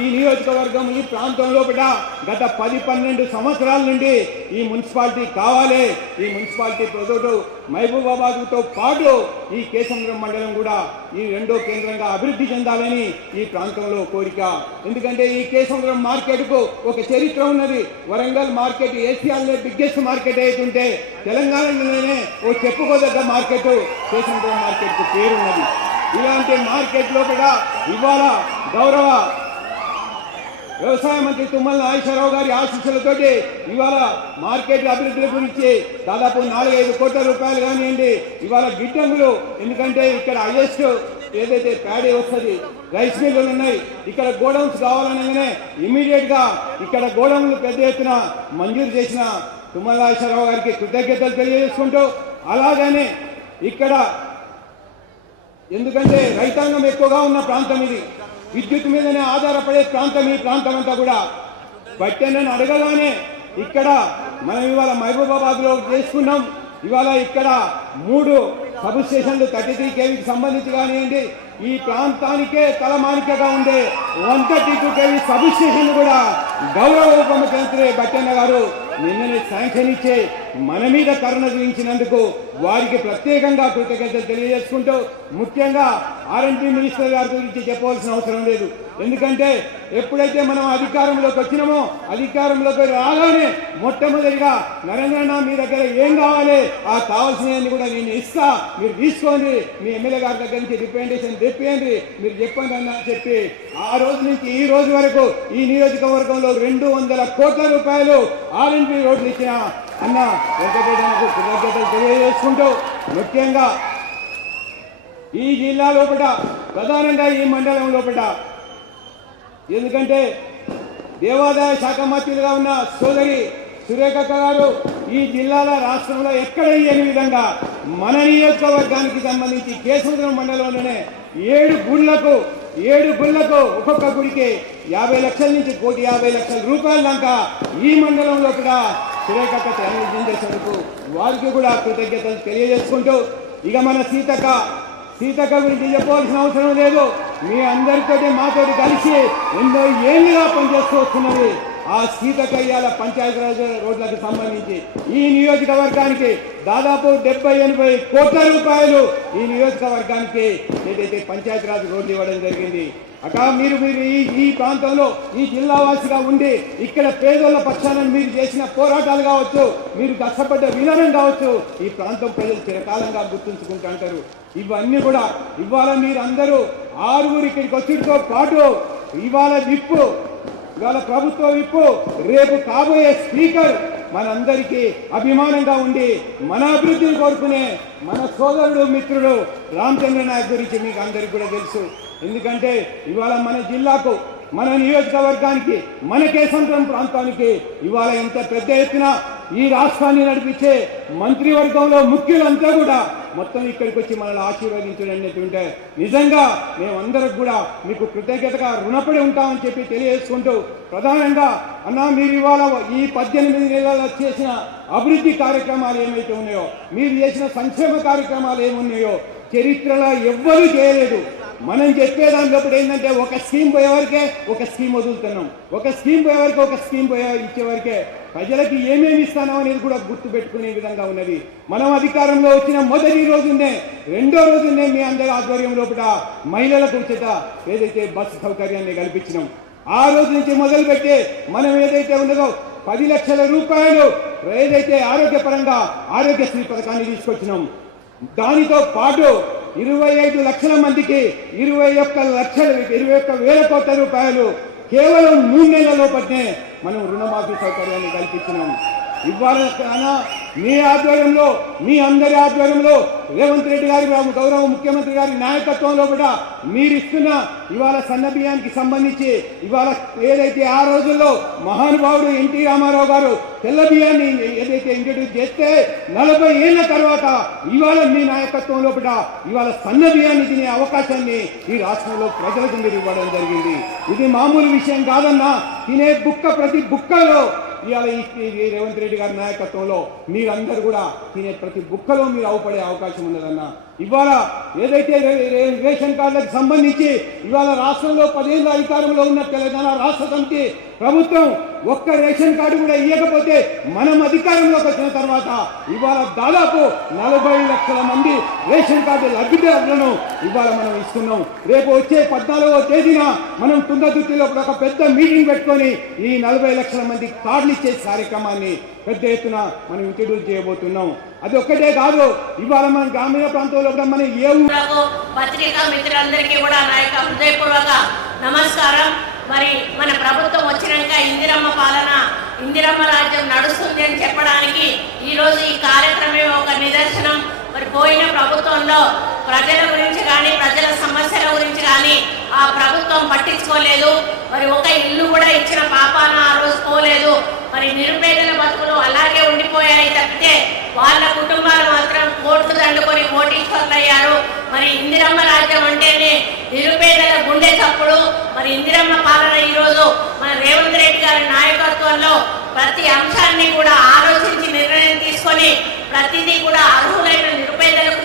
ఈ నియోజకవర్గం, ఈ ప్రాంతం లోపల గత 10-12 సంవత్సరాల నుండి ఈ మున్సిపాలిటీ కావాలి. ఈ మున్సిపాలిటీ ప్రజలు మహబూబాబాద్తో పాటు ఈ కేసముద్రం మండలం కూడా ఈ 2వ కేంద్రంగా అభివృద్ధి చెందాలని ఈ ప్రాంతంలో కోరిక. ఎందుకంటే ఈ కేసముద్రం మార్కెట్కు ఒక చరిత్ర ఉన్నది. వరంగల్ మార్కెట్ ఏషియాలోనే బిగ్గెస్ట్ మార్కెట్ అవుతుంటే తెలంగాణలోనే ఓ చెప్పుకోదగ్గ మార్కెట్ కేసముద్రం మార్కెట్ కు పేరున్నది. ఇలాంటి మార్కెట్ లో కూడా ఇవాళ గౌరవ వ్యవసాయ మంత్రి తుమ్మల నాగేశ్వరరావు గారి ఆశీస్సులతోటి ఇవాళ మార్కెట్ అభివృద్ధి గురించి దాదాపు 4-5 కోట్ల రూపాయలు కానివ్వండి. ఇవాళ గిడ్డంగులు, ఎందుకంటే ఇక్కడ హైయెస్ట్ ఏదైతే ప్యాడీ వస్తుంది, రైస్ మిల్లులు ఉన్నాయి. ఇక్కడ గోడౌన్స్ కావాలనగానే ఇమీడియట్ గా ఇక్కడ గోడౌన్లు పెద్ద ఎత్తున మంజూరు చేసిన తుమ్మల నాగేశ్వరరావు గారికి కృతజ్ఞతలు తెలియజేసుకుంటూ, అలాగనే ఇక్కడ ఎందుకంటే రైతాంగం ఎక్కువగా ఉన్న ప్రాంతం ఇది, విద్యుత్ మీదనే ఆధారపడే ప్రాంతం ఈ ప్రాంతం అంతా కూడా. బట్టెన్నని అడగగానే ఇక్కడ మనం ఇవాళ మహబూబాబాద్ లో చేసుకున్నాం. ఇవాళ ఇక్కడ 3 సబ్ స్టేషన్లు 33 kVకి సంబంధించి కానివ్వండి, ఈ ప్రాంతానికే తలమానికగా ఉండే 132 kV సబ్ స్టేషన్ కూడా గౌరవ ఉప ముఖ్యమంత్రి బట్టెన్న గారు నిన్ననే శాంక్షన్ ఇచ్చే మన మీద కరుణ చూపించినందుకు వారికి ప్రత్యేకంగా కృతజ్ఞతలు తెలియజేసుకుంటూ, ముఖ్యంగా R&D మినిస్టర్ గారి గురించి చెప్పవలసిన అవసరం లేదు. ఎందుకంటే ఎప్పుడైతే మనం అధికారంలోకి వచ్చినామో, అధికారంలోకి రాగానే మొట్టమొదటిగా నరేంద్రన్న మీ దగ్గర ఏం కావాలి, ఆ కావాల్సినవన్నీ కూడా నేను ఇస్తా, మీరు తీసుకోండి, మీ ఎమ్మెల్యే గారి దగ్గర నుంచి రిప్రజెంటేషన్ తెప్పియండి, మీరు చెప్పండి అన్న చెప్పి ఆ రోజు నుంచి ఈ రోజు వరకు ఈ నియోజకవర్గంలో 200 కోట్ల రూపాయలు R&D రోడ్లు ఇచ్చిన అన్న వెంకటరెడ్డికి కృతజ్ఞతలు తెలియజేసుకుంటూ, ముఖ్యంగా ఈ జిల్లా లోపల ప్రధానంగా ఈ మండలం లోపల, ఎందుకంటే దేవాదాయ శాఖ మంత్రులుగా ఉన్న సోదరి సురేఖక్క గారు ఈ జిల్లాల రాష్ట్రంలో ఎక్కడ లేని విధంగా మన నియోజకవర్గానికి సంబంధించి కేసముద్రం మండలంలోనే 7 గుళ్లకు 7 గుళ్ళకు ఒక్కొక్క గుడికి 50 లక్షల నుంచి 1,50,00,000 రూపాయల దాకా ఈ మండలంలో కూడా సురేఖక్క తెలియజేసేందుకు వారికి కూడా కృతజ్ఞతలు తెలియజేసుకుంటూ ఇక మన సీతక్క గురించి చెప్పవలసిన అవసరం లేదు. మీ అందరితో మాతో కలిసి ఎన్నో ఏళ్ళుగా పనిచేస్తూ వస్తున్నది. ఆ సీతక్క ఇవాళ పంచాయతీరాజ్ రోడ్లకు సంబంధించి ఈ నియోజకవర్గానికి దాదాపు 70-80 కోట్ల రూపాయలు ఈ నియోజకవర్గానికి ఏదైతే పంచాయతీరాజ్ రోడ్లు ఇవ్వడం జరిగింది. మీరు ఈ ప్రాంతంలో ఈ జిల్లావాసిగా ఉండి ఇక్కడ పేదోళ్ళ పక్షాన మీరు చేసిన పోరాటాలు కావచ్చు, మీరు కష్టపడ్డ విధానం కావచ్చు, ఈ ప్రాంతం ప్రజలు చిరకాలంగా గుర్తుంచుకుంటుంటారు. ఇవన్నీ కూడా ఇవాళ మీరు అందరూ 6 ఇక్కడికి వచ్చేటితో పాటు ఇవాళ ప్రభుత్వ విప్పు రేపు కాబోయే స్పీకర్ మనందరికీ అభిమానంగా ఉండి మన అభివృద్ధిని కోరుకునే మన సోదరుడు మిత్రుడు రామచంద్ర నాయక్ గురించి మీకు అందరికీ కూడా తెలుసు. ఎందుకంటే ఇవాళ మన జిల్లాకు, మన నియోజకవర్గానికి, మన కేశంపురం ప్రాంతానికి ఇవాళ ఇంత పెద్ద ఎత్తున ఈ రాష్ట్రాన్ని నడిపించే మంత్రివర్గంలో ముఖ్యులంతా కూడా మొత్తం ఇక్కడికి వచ్చి మనల్ని ఆశీర్వదించడంటే నిజంగా మేమందరం కూడా మీకు కృతజ్ఞతగా రుణపడి ఉంటామని చెప్పి తెలియజేసుకుంటూ, ప్రధానంగా మీరు ఇవాళ ఈ 18 నెలల్లో చేసిన అభివృద్ధి కార్యక్రమాలు ఏమైతే ఉన్నాయో, మీరు చేసిన సంక్షేమ కార్యక్రమాలు ఏమున్నాయో చరిత్రలో ఎవ్వరూ చేయలేదు. మనం చెప్పేదాని లోపల ఏంటంటే ఒక స్కీమ్ పోయేవరకే ఒక స్కీమ్ వదులుతున్నాం, ఒక స్కీమ్ పోయేవరకే ఒక స్కీమ్ ఇచ్చేవరకే ప్రజలకి ఏమేమి ఇస్తానో అనేది కూడా గుర్తు పెట్టుకునే విధంగా ఉన్నది. మనం అధికారంలో వచ్చిన మొదటి రోజునే, 2వ రోజునే మీ అందరి ఆధ్వర్యం లోపల మహిళలకు ఉచిత ఏదైతే బస్సు సౌకర్యాన్ని కల్పించినాం, ఆ రోజు నుంచి మొదలుపెట్టి మనం ఏదైతే ఉన్నదో 10 లక్షల రూపాయలు ఏదైతే ఆరోగ్యపరంగా ఆరోగ్యశ్రీ పథకాన్ని తీసుకొచ్చినాం. దానితో పాటు 25 లక్షల మందికి 21,00,000 కోట్ల రూపాయలు కేవలం 3 నెలల్లో పట్టే మనం రుణమాఫీ సౌకర్యాన్ని కల్పించినాం. ఇవాళ మీ ఆధ్వర్యంలో, మీ అందరి ఆధ్వర్యంలో రేవంత్ రెడ్డి గారి గౌరవ ముఖ్యమంత్రి గారి నాయకత్వంలో కూడా మీరిస్తున్న ఇవాళ సన్న బియ్యానికి సంబంధించి ఇవాళ ఏదైతే ఆ రోజుల్లో మహానుభావుడు ఎన్టీ రామారావు గారు తెల్ల బియ్యాన్ని ఏదైతే ఇంట్రడ్యూస్ చేస్తే 40 ఏళ్ల తర్వాత ఇవాళ మీ నాయకత్వంలో కూడా ఇవాళ సన్న బియ్యాన్ని తినే అవకాశాన్ని ఈ రాష్ట్రంలో ప్రజలకు మీరు ఇవ్వడం జరిగింది. ఇది మామూలు విషయం కాదన్నా. తినే ప్రతి బుక్కలో ఇవాళ ఈ రేవంత్ రెడ్డి గారి నాయకత్వంలో మీరందరూ కూడా తినే ప్రతి బుక్కలో మీరు అవుపడే అవకాశం ఉన్నదన్న. ఇవాళ ఏదైతే రేషన్ కార్డులకు సంబంధించి ఇవాళ రాష్ట్రంలో 10 ఏళ్ళ అధికారంలో ఉన్న తెలంగాణ రాష్ట్ర సమితి ప్రభుత్వం ఒక్క రేషన్ కార్డు కూడా ఇవ్వకపోతే మనం అధికారంలోకి వచ్చిన తర్వాత ఇవాళ దాదాపు 40 లక్షల మంది రేషన్ కార్డు లబ్ధిదారులను ఇవాళ మనం ఇస్తున్నాం. రేపు వచ్చే 14వ తేదీన మనం తుంగతుర్తిలో ఒక పెద్ద మీటింగ్ పెట్టుకొని ఈ 40 లక్షల మంది కార్డులు ఇచ్చే కార్యక్రమాన్ని పెద్ద ఎత్తున మనం ఇంట్రడ్యూస్ చేయబోతున్నాం. అది ఒక్కటే కాదు, ఇవాళ మన గ్రామీణ ప్రాంతంలో కూడా మనం పత్రికా మిత్రులందరికీ కూడా నా యొక్క హృదయపూర్వక నమస్కారం. మరి మన ప్రభుత్వం వచ్చినాక ఇందిరమ్మ పాలన, ఇందిరమ్మ రాజ్యం నడుస్తుంది అని చెప్పడానికి ఈరోజు ఈ కార్యక్రమం ఒక నిదర్శనం. మరి పోయిన ప్రభుత్వంలో ప్రజల గురించి కానీ, ప్రజల సమస్యల గురించి కానీ ఆ ప్రభుత్వం పట్టించుకోలేదు. మరి ఒక ఇల్లు కూడా ఇచ్చిన పాపాన ఆ రోజు పోలేదు. మరి నిరుపేదల బతుకులు అలాగే ఉండిపోయాయి తప్పితే వాళ్ళ కుటుంబాలు మాత్రం కోర్టు దండుకొని కోటీశ్వర్లు అయ్యారు. మరి ఇందిరమ్మ రాజ్యం అంటేనే నిరుపేదల గుండె చప్పుడు. మరి ఇందిరమ్మ పాలన ఈరోజు మన రేవంత్ రెడ్డి గారి నాయకత్వంలో ప్రతి అంశాన్ని కూడా ఆలోచించి నిర్ణయం తీసుకొని ప్రతిదీ కూడా అర్హులైన నిరుపేదలకు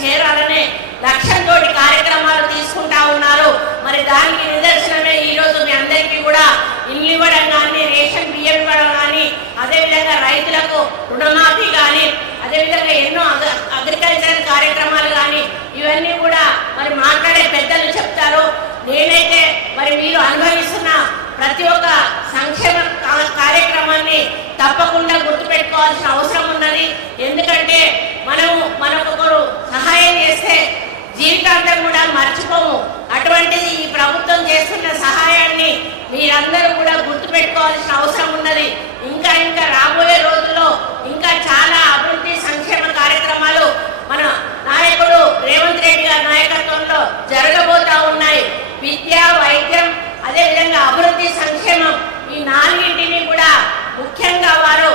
చేరాలనే లక్ష్యంతో కార్యక్రమాలు తీసుకుంటా ఉన్నారు. మరి దానికి నిదర్శనమే ఈరోజు మీ అందరికీ కూడా ఇల్లు ఇవ్వడం కానీ, రేషన్ బియ్యం ఇవ్వడం కానీ, అదేవిధంగా రైతులకు రుణమాఫీ కానీ, అదేవిధంగా ఎన్నో అగ్రికల్చర్ కార్యక్రమాలు కానీ ఇవన్నీ కూడా మరి మాట్లాడే పెద్దలు చెప్తారు. నేనైతే మరి మీరు అనుభవిస్తున్న ప్రతి ఒక్క సంక్షేమ కార్యక్రమాన్ని తప్పకుండా గుర్తుపెట్టుకోవాల్సిన అవసరం ఉన్నది. ఎందుకంటే మనకొకరు సహాయం చేస్తే జీవితాంతం కూడా మర్చిపోము. అటువంటిది ఈ ప్రభుత్వం చేస్తున్న సహాయాన్ని మీరందరూ కూడా గుర్తుపెట్టుకోవాల్సిన అవసరం ఉన్నది. ఇంకా రాబోయే రోజుల్లో ఇంకా చాలా అభివృద్ధి సంక్షేమ కార్యక్రమాలు మన నాయకుడు రేవంత్ రెడ్డి గారి నాయకత్వంలో జరగబోతా ఉన్నాయి. విద్య, వైద్యం, అదేవిధంగా అభివృద్ధి, సంక్షేమం ఈ 4టిని కూడా ముఖ్యంగా వారు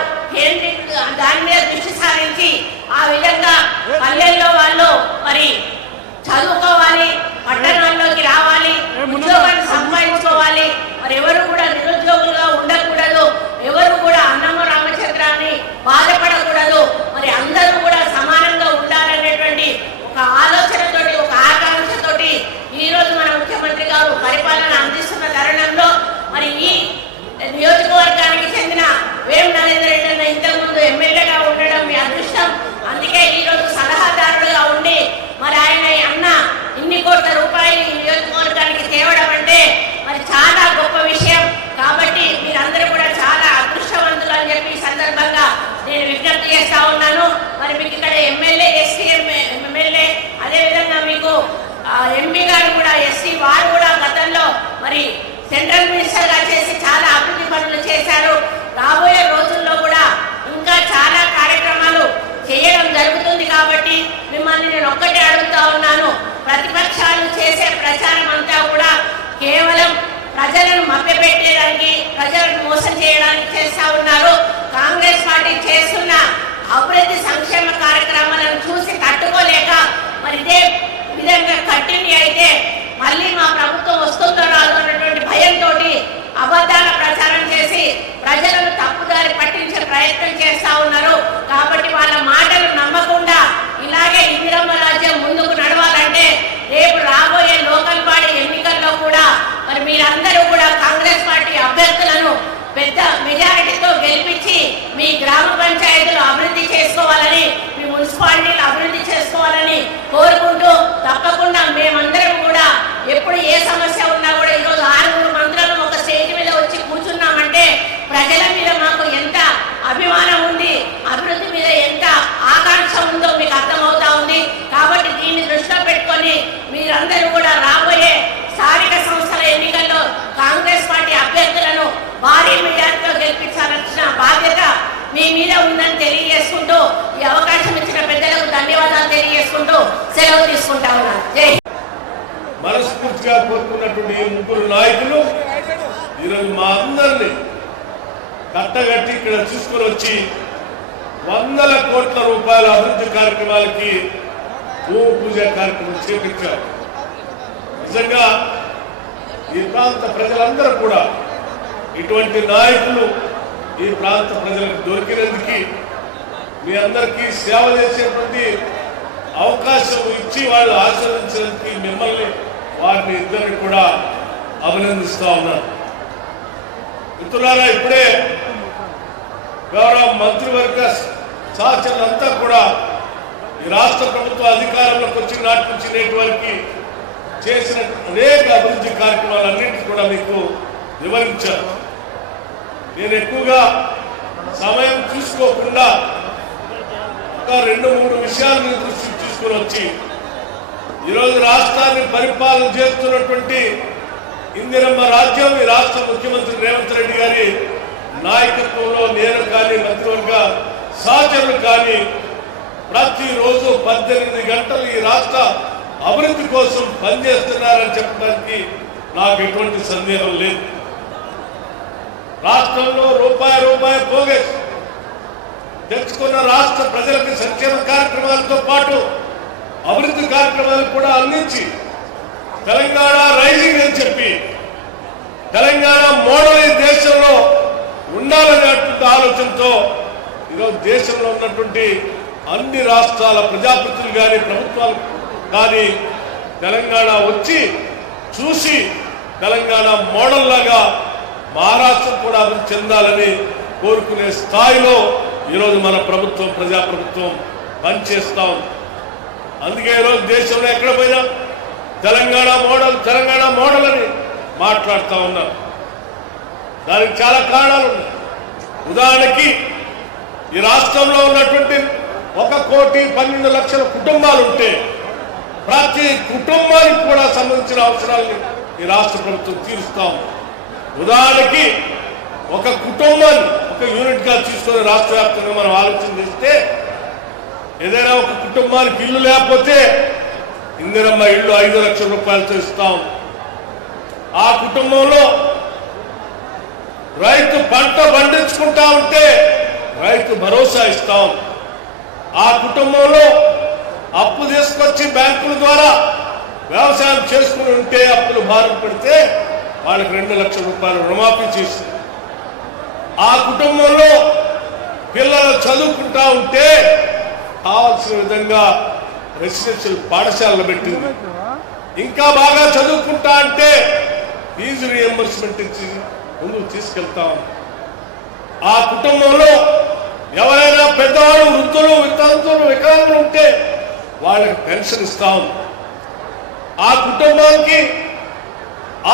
దాని మీద దృష్టి సారించి ఆ విధంగా పల్లెల్లో వాళ్ళు మరి చదువుకోవాలి, పట్టణాల్లోకి రావాలి, ఉద్యోగాన్ని సంపాదించుకోవాలి. మరి ఎవరు కూడా నిరుద్యోగులుగా ఉండకూడదు, ఎవరు కూడా అన్నమ్మ రామచంద్రాన్ని బాధపడకూడదు, మరి అందరూ కూడా సమానంగా ఉండాలనేటువంటి ఒక ఆలోచనతోటి, ఒక ఆకాంక్షతోటి ఈరోజు మన ముఖ్యమంత్రి గారు పరిపాలన అందిస్తున్న తరుణంలో మరి ఈ నియోజకవర్గానికి చెందిన వేం నరేందర్ రెడ్డి అన్న ఇంతకుముందు ఎమ్మెల్యేగా ఉండడం మీ అదృష్టం. అందుకే ఈరోజు సలహాదారుడుగా ఉండి మరి ఆయన అన్న ఇన్ని కోట్ల రూపాయలు ఈ నియోజకవర్గానికి తేవడం అంటే మరి చాలా గొప్ప విషయం. కాబట్టి మీరందరూ కూడా చాలా అదృష్టవంతులు అని చెప్పి ఈ సందర్భంగా నేను విజ్ఞప్తి చేస్తా ఉన్నాను. మరి మీకు ఇక్కడ ఎమ్మెల్యే, ఎస్సీ ఎమ్మెల్యే, అదేవిధంగా మీకు ఎంపీ గారు కూడా ఎస్సీ, వారు కూడా గతంలో మరి సెంట్రల్ మినిస్టర్ గా చేసి చాలా అభివృద్ధి పనులు చేశారు. రాబోయే రోజుల్లో కూడా ఇంకా చాలా కార్యక్రమాలు చేయడం జరుగుతుంది. కాబట్టి మిమ్మల్ని నేను ఒక్కటే అడుగుతా ఉన్నాను, ప్రతిపక్షాలు చేసే ప్రచారం అంతా కూడా కేవలం ప్రజలను మభ్యపెట్టేయడానికి, ప్రజలను మోసం చేయడానికి చేస్తా ఉన్నారు. కాంగ్రెస్ పార్టీ చేస్తున్న అభివృద్ధి సంక్షేమ కార్యక్రమాలను చూసి తట్టుకోలేక మరి ఇదే విధంగా కంటిన్యూ అయితే మళ్ళీ మా ప్రభుత్వం వస్తుందో రాదో అన్నటువంటి భయంతో అబద్ధాల ప్రచారం చేసి ప్రజలను తప్పుదారి పట్టించే ప్రయత్నం చేస్తా ఉన్నారు. కాబట్టి వాళ్ళ మాటలు నమ్మకుండా ఇలాగే ఇందిరమ్మ రాజ్యం ముందుకు నడవాలంటే రేపు రాబోయే లోకల్ బాడీ ఎన్నికల్లో కూడా మరి మీరందరూ కూడా కాంగ్రెస్ పార్టీ అభ్యర్థులను పెద్ద మెజారిటీతో గెలిపించి మీ గ్రామ పంచాయతీలు అభివృద్ధి చేసుకోవాలని, మీ మున్సిపాలిటీలు అభివృద్ధి చేసుకోవాలని కోరుకుంటూ తప్పకుండా మేమందరం కూడా ఎప్పుడు ఏ సమస్య ఉన్నా కూడా ఈరోజు 6 మంత్రులు ఒక స్టేజ్ మీద వచ్చి కూర్చున్నామంటే ప్రజల మీద మాకు ఎంత అభిమానం ఉంది, అభివృద్ధి మీద ఎంత ఆకాంక్ష ఉందో మీకు అర్థమవుతా ఉంది. కాబట్టి దీన్ని దృష్టిలో పెట్టుకొని మీరందరూ కూడా రాబోయే స్థానిక సంస్థల ఎన్నికల్లో కాంగ్రెస్ పార్టీ అభ్యర్థులను భారీ మెజార్టీతో గెలిపించాల్సిన బాధ్యత మీ మీద ఉందని తెలియజేసుకుంటూ ఈ అవకాశం ఇచ్చిన పెద్దలకు ధన్యవాదాలు తెలియజేసుకుంటూ సెలవు తీసుకుంటా ఉన్నాను. జై మనస్ఫూర్తిగా కోరుకున్నటువంటి ఈ ముగ్గురు నాయకులు ఈరోజు మా అందరినీ కట్టగట్టి ఇక్కడ తీసుకొని వచ్చి వందల కోట్ల రూపాయల అభివృద్ధి కార్యక్రమాలకి భూమి పూజ కార్యక్రమం చేపట్టారు. నిజంగా ఈ ప్రాంత ప్రజలందరూ కూడా ఇటువంటి నాయకులు ఈ ప్రాంత ప్రజలకు దొరికినందుకు మీ అందరికీ సేవ చేసేటువంటి అవకాశం ఇచ్చి వాళ్ళు ఆశీర్వదించడానికి మిమ్మల్ని, వారిని ఇద్దరిని కూడా అభినందిస్తా ఉన్నాను. మిత్రులారా, ఇప్పుడే గౌరవ మంత్రివర్గ సహచరులంతా కూడా ఈ రాష్ట్ర ప్రభుత్వ అధికారంలోకి వచ్చిన నాటి నుంచి నేటి వరకు చేసిన అనేక అభివృద్ధి కార్యక్రమాలన్నింటినీ కూడా మీకు వివరించారు. నేను ఎక్కువగా సమయం తీసుకోకుండా ఒక 2-3 విషయాలను దృష్టికి తీసుకుని వచ్చి ఈరోజు రాష్ట్రాన్ని పరిపాలన చేస్తున్నటువంటి ఇందిరమ్మ రాజ్యం ఈ రాష్ట్ర ముఖ్యమంత్రి రేవంత్ రెడ్డి గారి నాయకత్వంలో నేను కానీ, మంత్రివర్గ సహచరులు కానీ ప్రతిరోజు 18 గంటలు ఈ రాష్ట్ర అభివృద్ధి కోసం పనిచేస్తున్నారని చెప్పడానికి నాకు ఎటువంటి సందేహం లేదు. రాష్ట్రంలో రూపాయి పోగేసి తెచ్చుకున్న రాష్ట్ర ప్రజలకు సంక్షేమ కార్యక్రమాలతో పాటు అభివృద్ధి కార్యక్రమాలు కూడా అందించి తెలంగాణ రైజింగ్ అని చెప్పి తెలంగాణ మోడల్ ఈ దేశంలో ఉండాలనేటువంటి ఆలోచనతో ఈరోజు దేశంలో ఉన్నటువంటి అన్ని రాష్ట్రాల ప్రజాప్రతినిధులు కానీ, ప్రభుత్వాలు కానీ తెలంగాణ వచ్చి చూసి తెలంగాణ మోడల్ లాగా మహారాష్ట్ర కూడా అభివృద్ధి చెందాలని కోరుకునే స్థాయిలో ఈరోజు మన ప్రభుత్వం, ప్రజాప్రభుత్వం పనిచేస్తాం. అందుకే ఈరోజు దేశంలో ఎక్కడ పోయినా తెలంగాణ మోడల్ అని మాట్లాడుతూ ఉన్నారు. దానికి చాలా కారణాలు ఉన్నాయి. ఉదాహరణకి ఈ రాష్ట్రంలో ఉన్నటువంటి 1,12,00,000 కుటుంబాలు ఉంటే ప్రతి కుటుంబానికి కూడా సంబంధించిన అవసరాలని ఈ రాష్ట్ర ప్రభుత్వం తీరుస్తాం. ఉదాహరణకి ఒక కుటుంబాన్ని ఒక యూనిట్ గా తీసుకొని రాష్ట్ర వ్యాప్తంగా మనం ఆలోచన చేస్తే ఏదైనా ఒక కుటుంబానికి ఇల్లు లేకపోతే ఇందిరమ్మ ఇల్లు 5 లక్షల రూపాయలతో ఇస్తాం. ఆ కుటుంబంలో రైతు పంట పండించుకుంటా ఉంటే రైతు భరోసా ఇస్తాం. ఆ కుటుంబంలో అప్పు తీసుకొచ్చి బ్యాంకుల ద్వారా వ్యవసాయం చేసుకుని ఉంటే అప్పులు భారం పెడితే వాళ్ళకి 2 లక్షల రూపాయలు రుణమాఫీ చేసింది. ఆ కుటుంబంలో పిల్లలు చదువుకుంటా ఉంటే కావాల్సిన విధంగా రెసిడెన్షియల్ పాఠశాలలు పెట్టింది. ఇంకా బాగా చదువుకుంటా అంటే ఫీజు రియంబర్స్మెంట్ ఇచ్చి ముందుకు తీసుకెళ్తాం. ఆ కుటుంబంలో ఎవరైనా పెద్దవాళ్ళు, వృద్ధులు, వికలాంగులు ఉంటే వాళ్ళకి పెన్షన్ ఇస్తాం. ఆ కుటుంబానికి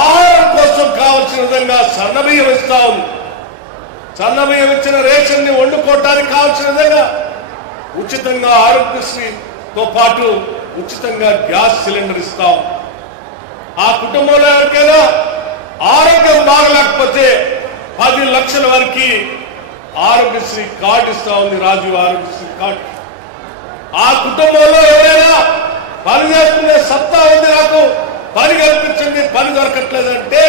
ఆహారం కోసం కావాల్సిన విధంగా సన్నబియ్యం ఇస్తాం. సన్నబియ్యం ఇచ్చిన రేషన్ ని వండుకోవటానికి కావాల్సిన విధంగా ఉచితంగా ఆరోగ్యశ్రీతో పాటు ఉచితంగా గ్యాస్ సిలిండర్ ఇస్తాం. ఆ కుటుంబంలో ఎవరికైనా ఆరోగ్యం బాగలేకపోతే 10 లక్షల వరకు ఆరోగ్యశ్రీ కార్డు ఇస్తా ఉంది, రాజీవ్ ఆరోగ్యశ్రీ కార్డు. ఆ కుటుంబంలో ఎవరైనా పని చేసుకునే సత్తా ఉంది, నాకు పని కల్పించండి, పని దొరకట్లేదంటే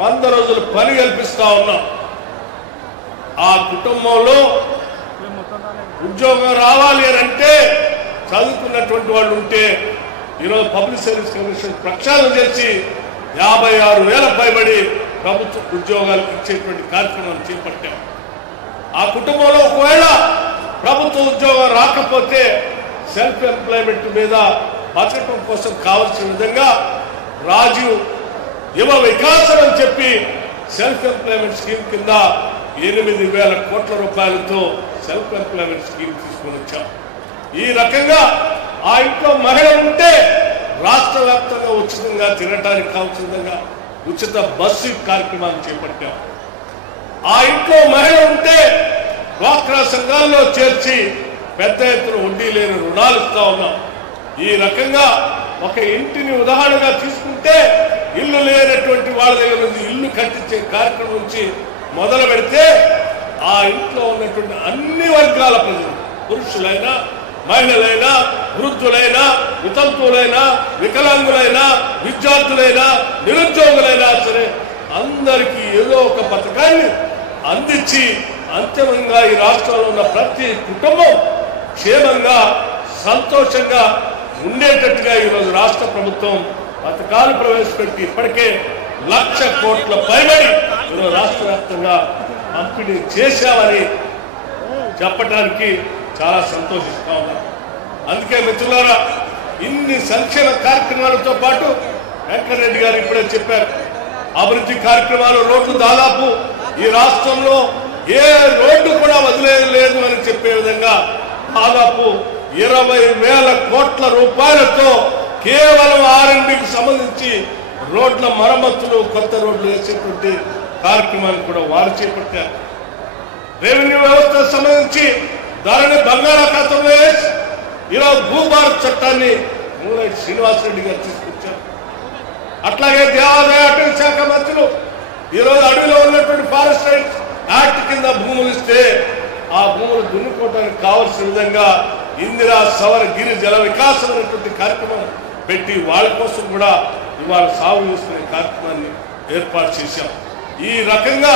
100 రోజులు పని కల్పిస్తా ఉన్నాం. ఆ కుటుంబంలో ఉద్యోగం రావాలి అని అంటే చదువుకున్నటువంటి వాళ్ళు ఉంటే ఈరోజు పబ్లిక్ సర్వీస్ కమిషన్ ప్రక్షాళన చేసి 56,000 పైబడి ప్రభుత్వ ఉద్యోగాలు ఇచ్చేటువంటి కార్యక్రమం చేపట్టాం. ఆ కుటుంబంలో ఒకవేళ ప్రభుత్వ ఉద్యోగం రాకపోతే సెల్ఫ్ ఎంప్లాయ్మెంట్ మీద బతకటం కోసం కావాల్సిన విధంగా రాజీవ్ యువ వికాసం అని చెప్పి సెల్ఫ్ ఎంప్లాయ్మెంట్ స్కీమ్ కింద 8,000 కోట్ల రూపాయలతో సెల్ఫ్ ఎంప్లాయ్మెంట్ స్కీమ్ తీసుకొని వచ్చాం. ఈ రకంగా ఆ ఇంట్లో మహిళ ఉంటే రాష్ట్ర వ్యాప్తంగా ఉచితంగా తినడానికి కావాల్సిన విధంగా ఉచిత బస్సు కార్యక్రమాన్ని చేపట్టాం. ఆ ఇంట్లో మహిళ ఉంటే డ్వాక్రా సంఘాల్లో చేర్చి పెద్ద ఎత్తున వడ్డీ లేని రుణాలు ఇస్తా ఉన్నాం. ఈ రకంగా ఒక ఇంటిని ఉదాహరణగా తీసుకుంటే ఇల్లు లేనటువంటి వాళ్ళ దగ్గర నుంచి ఇల్లు కట్టించే కార్యక్రమం నుంచి మొదలు పెడితే ఆ ఇంట్లో ఉన్నటువంటి అన్ని వర్గాల ప్రజలు, పురుషులైనా, మహిళలైనా, వృద్ధులైనా, వితంతువులైనా, వికలాంగులైనా, విద్యార్థులైనా, నిరుద్యోగులైనా సరే అందరికీ ఏదో ఒక పథకాన్ని అందించి అంతిమంగా ఈ రాష్ట్రంలో ఉన్న ప్రతి కుటుంబం క్షేమంగా, సంతోషంగా ఉండేటట్టుగా ఈరోజు రాష్ట్ర ప్రభుత్వం పథకాలు ప్రవేశపెట్టి ఇప్పటికే 1,00,000 కోట్ల పైబడి ఈరోజు రాష్ట్ర వ్యాప్తంగా పంపిణీ చేశామని చెప్పడానికి చాలా సంతోషిస్తా ఉన్నాం. అందుకే మిత్రులారా, ఇన్ని సంక్షేమ కార్యక్రమాలతో పాటు వెంకటరెడ్డి గారు ఇప్పుడే చెప్పారు, అభివృద్ధి కార్యక్రమాలు, రోడ్లు దాదాపు ఈ రాష్ట్రంలో ఏ రోడ్డు కూడా వదిలేదు అని చెప్పే విధంగా దాదాపు 20,000 కోట్ల రూపాయలతో కేవలం R&Dకి సంబంధించి రోడ్ల మరమ్మతులు, కొత్త రోడ్లు వేసేటువంటి కార్యక్రమాన్ని కూడా వారు చేపట్టారు. రెవెన్యూ వ్యవస్థకు సంబంధించి దానిని బంగాళాఖాతంలో వేసి ఈరోజు భూభారత్ చట్టాన్ని మూలటి శ్రీనివాసరెడ్డి గారు తీసుకొచ్చారు. అట్లాగే దేవాదాయ అటవీ శాఖ మంత్రులు ఈరోజు అడవిలో ఉన్నటువంటి ఫారెస్ట్ రైట్స్ యాక్ట్ కింద భూములు ఇస్తే ఆ భూములు దున్నుకోవడానికి కావాల్సిన విధంగా ఇందిరా సవర గిరి జల వికాసం అనేటువంటి కార్యక్రమం పెట్టి వాళ్ళ కోసం కూడా ఇవాళ సాగు చేసుకునే కార్యక్రమాన్ని ఏర్పాటు చేశాం. ఈ రకంగా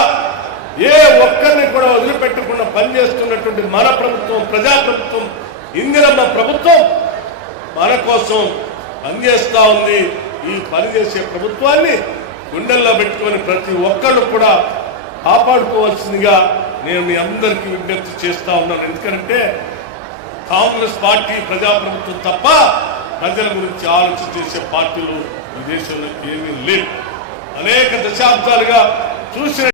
ఏ ఒక్కరిని కూడా వదిలిపెట్టకుండా పనిచేస్తున్నటువంటి మన ప్రభుత్వం, ప్రజాప్రభుత్వం, ఇందిరమ్మ ప్రభుత్వం మన కోసం పనిచేస్తా ఉంది. ఈ పనిచేసే ప్రభుత్వాన్ని గుండెల్లో పెట్టుకొని ప్రతి ఒక్కళ్ళు కూడా కాపాడుకోవాల్సిందిగా నేను మీ అందరికీ విజ్ఞప్తి చేస్తా ఉన్నాను. ఎందుకంటే కాంగ్రెస్ పార్టీ ప్రజాప్రభుత్వం తప్ప ప్రజల గురించి ఆలోచన చేసే పార్టీలు ఈ దేశంలో ఏమీ లేవు. అనేక దశాబ్దాలుగా చూసిన